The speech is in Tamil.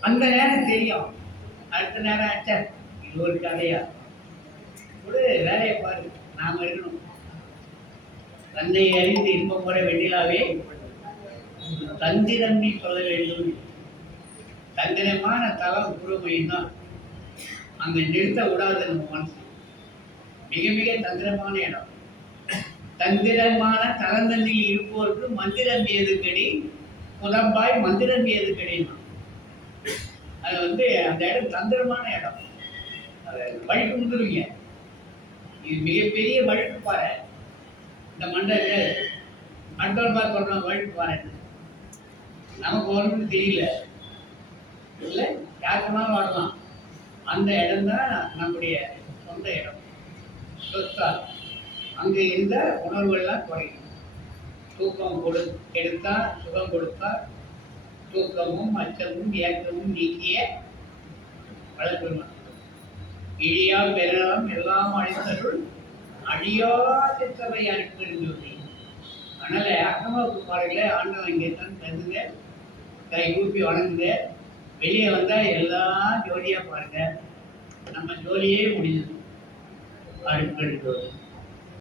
அந்த நேரம் தெரியும். அடுத்த நேரம் ஆச்சா இது ஒரு கதையா? ஒரு வேலையை பாரு நாம இருக்கணும். தன்னை அறிந்து இன்பம் முறை வெண்ணிலாவே தந்திரம்பி சொல்ல வேண்டும். தந்திரமான தளம் குருமையும் தான் அங்க நிறுத்த விடாது நம்ம மனசு. மிக மிக தந்திரமான இடம். தந்திரமான தலந்தண்ணில் இருப்போருக்கு மந்திரம் எதுக்கடி புலம்பாய் மந்திரம் எதுக்கடினா அது வந்து அந்த இடம் தந்திரமான இடம். அதை வழுக்கு முந்துருவீங்க இது மிகப்பெரிய வழுக்கு பாறை. இந்த மண்டல மண்டல் பார்க்க சொல்றோம் வழுக்கு பாறை நமக்கு ஒன்றும் தெரியல. இல்லை யாருக்குனாலும் வரலாம் அந்த இடம் தான் நம்முடைய சொந்த இடம். சொத்தா அங்கே இருந்த உணர்வுகள்லாம் குறையும். தூக்கம் கொடு எடுத்தா சுகம் கொடுத்தா தூக்கமும் அச்சமும் ஏக்கமும் நீக்கிய வளர்க்கணும் இழியா பெறலாம் எல்லாம் அழைத்தருள் அழியா சித்தவை அனுப்பிருந்தது அதனால அக்கமாவுக்கு பாருங்கள ஆண்டவன் இங்கே தான் தந்துங்க. கை கூப்பி வணங்குங்க. வெளியே வந்தால் எல்லாம் ஜோலியாக பாருங்க. நம்ம ஜோலியே முடிஞ்சது. அடுப்பெடுத்து